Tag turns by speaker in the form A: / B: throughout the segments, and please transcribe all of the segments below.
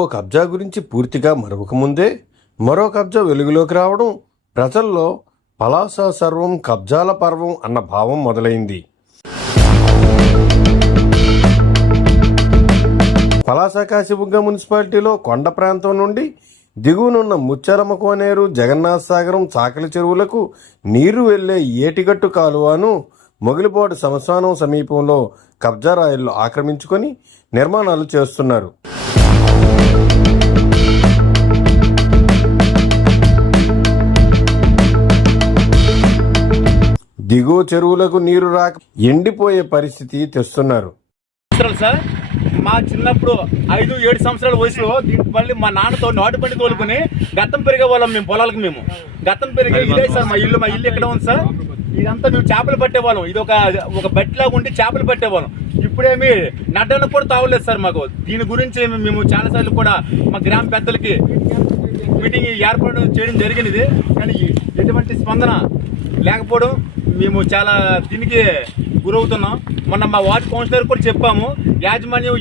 A: ఓ కబ్జా గురించి పూర్తిగా మరవకముందే మరో కబ్జా వెలుగులోకి రావడం ప్రజల్లో పలాస సర్వం కబ్జాల పర్వం అన్న భావం మొదలైంది. పలాస కాశీబుగ్గ మున్సిపాలిటీలో కొండ ప్రాంతం నుండి దిగువనున్న ముచ్చరమ కోనేరు జగన్నాథ సాగరం చాకలి చెరువులకు నీరు వెళ్ళే ఏటిగట్టు కాలువను మొగిలిపోటు శ్మశానం సమీపంలో కబ్జా రాయిల్లో ఆక్రమించుకొని నిర్మాణాలు చేస్తున్నారు. దిగువ చెరువులకు నీరు రాక ఎండిపోయే పరిస్థితి తెస్తున్నారు.
B: సార్ మా చిన్నప్పుడు ఐదు ఏడు సంవత్సరాల వయసులో దీనికి మళ్ళీ మా నాన్నతో నాటు బండి తోలుకుని గతం పెరిగే వాళ్ళం మేము పొలాలకు మేము. గతం పెరిగే ఇదే సార్ మా ఇల్లు మా ఇల్లు ఎక్కడ ఉంది సార్? ఇదంతా మేము చేపలు పట్టేవాళ్ళం. ఇది ఒక ఒక బెట్లాగా ఉండి చేపలు పట్టేవాళ్ళం. ఇప్పుడేమి నడ్డానికి కూడా తావలేదు సార్ మాకు. దీని గురించి మేము చాలాసార్లు కూడా మా గ్రామ పెద్దలకి మీటింగ్ ఏర్పాటు చేయడం జరిగినది. కానీ ఎటువంటి స్పందన లేకపోవడం మేము చాలా దీనికి గురవుతున్నాం. మొన్న మా వార్డు కౌన్సిలర్ కూడా చెప్పాము యాజమాన్యం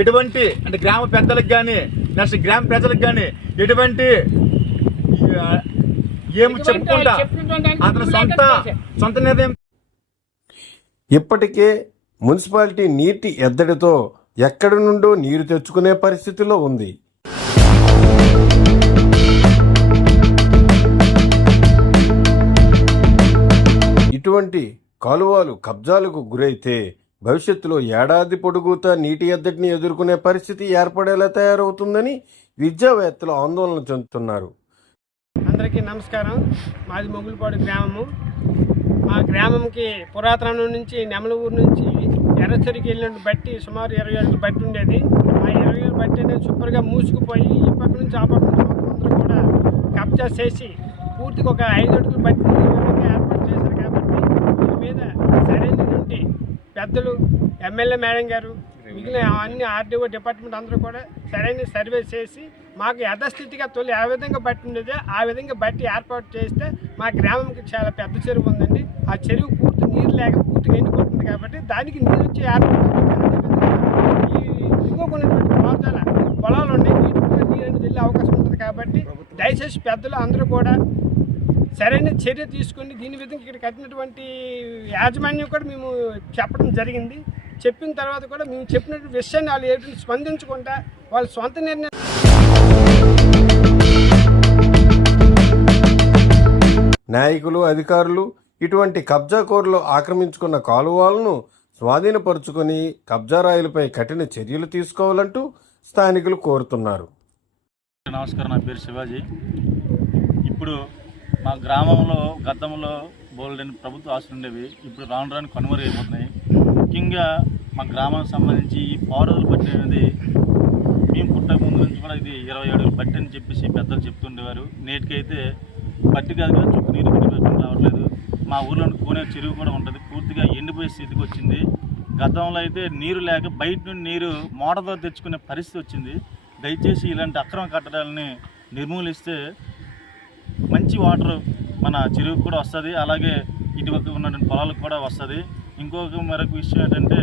B: ఎటువంటి అంటే గ్రామ పెద్దలకు కానీ నెక్స్ట్ గ్రామ ప్రజలకు కానీ ఎటువంటి ఏమి చెప్పుకుంటా అతని సొంత సొంత నిర్ణయం
A: ఇప్పటికే మున్సిపాలిటీ నీటి ఎద్దడితో ఎక్కడి నుండో నీరు తెచ్చుకునే పరిస్థితిలో ఉంది. ఇటువంటి కాలువలు కబ్జాలకు గురైతే భవిష్యత్తులో ఏడాది పొడుగుతా నీటి ఎద్దడిని ఎదుర్కొనే పరిస్థితి ఏర్పడేలా తయారవుతుందని విద్యావేత్తలు ఆందోళన చెందుతున్నారు.
C: అందరికీ నమస్కారం. మాది మొగులపాడు గ్రామము. మా గ్రామంకి పురాతనం నుంచి నెమలూరు నుంచి ఎర్రచెరికి వెళ్ళిన బట్టి సుమారు ఇరవై ఏళ్ళు బట్టి ఉండేది. ఆ ఇరవై ఏళ్ళు బట్టి అనేది సూపర్గా మూసుకుపోయి ఈ పక్క నుంచి ఆ పక్క నుంచి మొత్తం అందరూ కూడా కబ్జా చేసి పూర్తిగా ఒక ఐదు అడుగులు బట్టి విధంగా ఏర్పాటు చేశారు కాబట్టి దీని మీద సరైనటువంటి పెద్దలు ఎమ్మెల్యే మేడం గారు మిగిలిన అన్ని ఆర్డీఓ డిపార్ట్మెంట్ అందరూ కూడా సరైన సర్వే చేసి మాకు యథస్థితిగా తొలి ఏ విధంగా బట్టి ఉండేదో ఆ విధంగా బట్టి ఏర్పాటు చేస్తే మా గ్రామంకి చాలా పెద్ద చెరువు ఉందండి ఆ చెరువు పూర్తి నీరు లేక పూర్తిగా ఎండిపోతుంది కాబట్టి దానికి నీరు వచ్చి ఏర్పాటు అవుతుంది. ఈ ప్రాంతాల పొలాలు ఉన్నాయి వీటికి నీరు అనేది వెళ్ళే అవకాశం ఉంటుంది కాబట్టి దయచేసి పెద్దలు అందరూ కూడా సరైన చర్య తీసుకొని దీని విధంగా ఇక్కడ కట్టినటువంటి యాజమాన్యం కూడా మేము చెప్పడం జరిగింది. చెప్పిన తర్వాత కూడా మేము చెప్పినటువంటి విషయాన్ని వాళ్ళు ఏంటంటే స్పందించకుండా వాళ్ళ సొంత నిర్ణయం
A: నాయకులు అధికారులు ఇటువంటి కబ్జా కోర్లు ఆక్రమించుకున్న కాలువలను స్వాధీనపరుచుకొని కబ్జా రాయిలపై కఠిన చర్యలు తీసుకోవాలంటూ స్థానికులు కోరుతున్నారు.
D: నమస్కారం నా పేరు శివాజీ. ఇప్పుడు మా గ్రామంలో గతంలో బోల్డని ప్రభుత్వ ఆస్తులు ఉండేవి. ఇప్పుడు రాను రాను కనుమరుగైపోతున్నాయి ముఖ్యంగా మా గ్రామానికి సంబంధించి ఈ పారుదల బట్టి అనేది మేము పుట్టక ముందు నుంచి కూడా ఇది ఇరవై ఏడు బట్టి అని చెప్పేసి పెద్దలు చెప్తుండేవారు నేటికైతే బట్టి కాదు కదా చుట్టూ నీరు కూడా రావట్లేదు. మా ఊర్లో కోనే చెరువు కూడా ఉంటుంది. పూర్తిగా ఎండిపోయే స్థితికి వచ్చింది. గతంలో అయితే నీరు లేక బయట నుండి నీరు మోటార్తో తెచ్చుకునే పరిస్థితి వచ్చింది. దయచేసి ఇలాంటి అక్రమ కట్టడాలని నిర్మూలిస్తే మంచి వాటర్ మన చెరువుకు కూడా వస్తుంది. అలాగే ఇటుపక్క ఉన్నటువంటి పొలాలకు కూడా వస్తుంది. ఇంకొక మరొక విషయం ఏంటంటే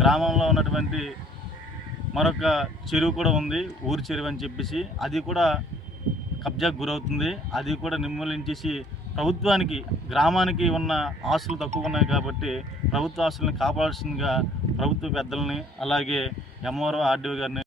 D: గ్రామంలో ఉన్నటువంటి మరొక చెరువు కూడా ఉంది ఊరి చెరువు అని చెప్పేసి. అది కూడా కబ్జాకు గురవుతుంది. అది కూడా నిర్మూలించేసి ప్రభుత్వానికి గ్రామానికి ఉన్న ఆస్తులు తక్కువ ఉన్నాయి కాబట్టి ప్రభుత్వ ఆస్తులను కాపాడాల్సిందిగా ప్రభుత్వ పెద్దల్ని అలాగే ఎంఆర్ఓ ఆర్డీఓ గారిని